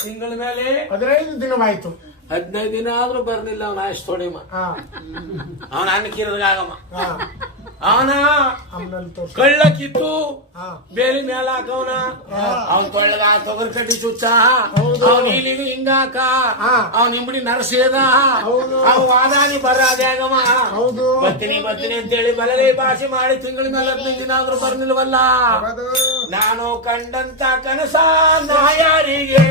ತಿಂಗಳ ಮೇಲೆ 15 ದಿನವಾಯ್ತು. 15 ದಿನ ಆದ್ರೂ ಬರ್ಲಿಲ್ಲ ಅವನ ಆಯ್ತು ತೊಡಿಮ ಅವನ ಅನ್ನಕ್ಕಿರೋದಾಗಮ್ಮ ಅವನ ಕಳ್ಳ ಕಿತ್ತು ಬೇಲಿ ಮೇಲ ಹಾಕವನ ಅವನ್ ಕೊಳ್ಳಗ ತೊಗರ್ ಕಟ್ಟಿ ಚುಚ್ಚ ಅವನ್ ಇಲ್ಲಿಗೆ ಹಿಂಗಾಕ ಅವನ್ ಇಂಬಡಿ ನರಸೇದ ಅವ್ ವಾದಾನಿ ಬರಾದ್ಯಾಗಮ್ಮ ಬತ್ತೀನಿ ಅಂತೇಳಿ ಬಲಗೈ ಭಾಷೆ ಮಾಡಿ ತಿಂಗಳ ಮೇಲೆ 15 ದಿನ ಆದ್ರೂ ಬರ್ನಿಲ್ವಲ್ಲ. ನಾನು ಕಂಡಂತ ಕನಸ ನಾ ಯಾರಿಗೆ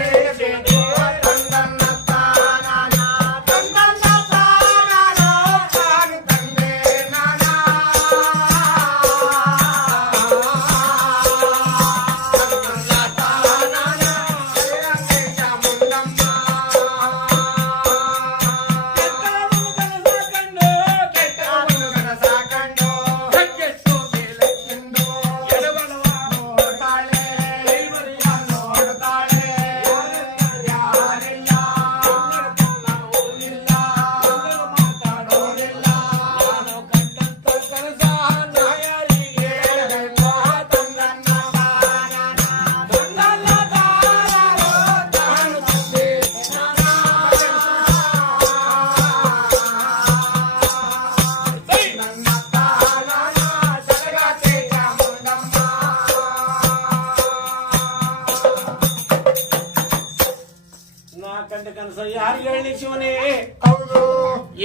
ಕನಸ ಯಾರಿಗೆ ಹೇಳಿ ಶಿವನೇ?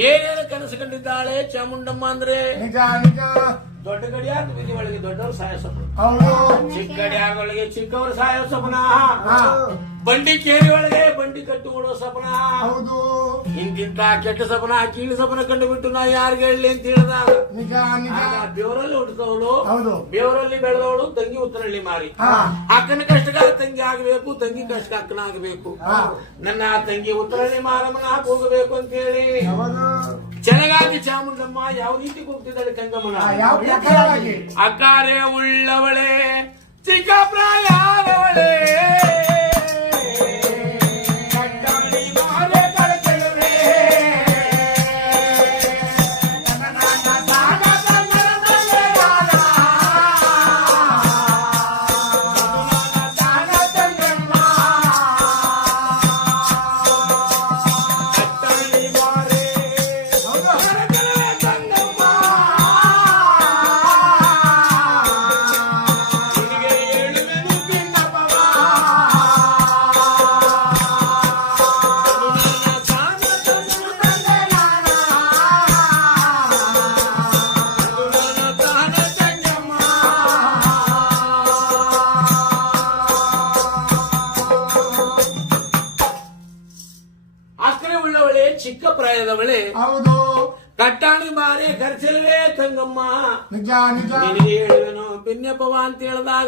ಏನೇನು ಕನಸು ಕಂಡಿದ್ದಾಳೆ ಚಾಮುಂಡಮ್ಮ ಅಂದ್ರೆ? ದೊಡ್ಡ ಗಡಿಯಾರ ಬೀದಿ ಒಳಗೆ ದೊಡ್ಡವರು ಸಾಯೋ ಸ್ವಪ್ನ, ಚಿಕ್ಕ ಗಡಿಯಾರೊಳಗೆ ಚಿಕ್ಕವರು ಸಾಯೋ ಸ್ವಪ್ನ, ಬಂಡಿ ಕೇರಿ ಒಳಗೆ ಬಂಡಿ ಕಟ್ಟು ಓಡೋ ಸ್ವಪ್ನ, ಇಂತಿಂತ ಕೆಟ್ಟ ಸ್ವಪ್ನ ಕೀಳು ಸ್ವಪ್ನ ಕಂಡು ಬಿಟ್ಟು ನಾ ಯಾರಿಗೆ ಹೇಳಿ ಅಂತ ಹೇಳಿದಾಗ ಬೇವರಲ್ಲಿ ಹುಟ್ಟಿದವಳು, ಬೇವರಲ್ಲಿ ಬೆಳೆದವಳು ತಂಗಿ ಉತ್ತರಹಳ್ಳಿ ಮಾರಿ. ಅಕ್ಕನ ಕಷ್ಟಗಾಲ ತಂಗಿ ಆಗಬೇಕು, ತಂಗಿ ಕಷ್ಟ ಅಕ್ಕನ ಆಗಬೇಕು. ನನ್ನ ತಂಗಿ ಉತ್ತರಹಳ್ಳಿ ಮಾರಮ್ಮನ ಹೋಗಬೇಕು ಅಂತ ಹೇಳಿ ಚೆಲಗಾದಿ ಚಾಮುಂಡಮ್ಮ ಯಾವ ರೀತಿ ಹೋಗ್ತಿದ್ದಾಳೆ ಕಂಗಮ್ಮನ? ಅಕಾರೆ ಉಳ್ಳವಳೆ ಚಿಕ್ಕ ಪ್ರಾಯವಳೆ ಚಿಕ್ಕ ಪ್ರಾಯದವಳೆ, ಕಟ್ಟಾಣಿ ಬಾರಿ ಖರ್ಚಲ್ವೇ ತಂಗಮ್ಮ, ನಿನಗೆ ಹೇಳುವೆನು ಪಿನ್ಯಪ್ಪವ ಅಂತ ಹೇಳಿದಾಗ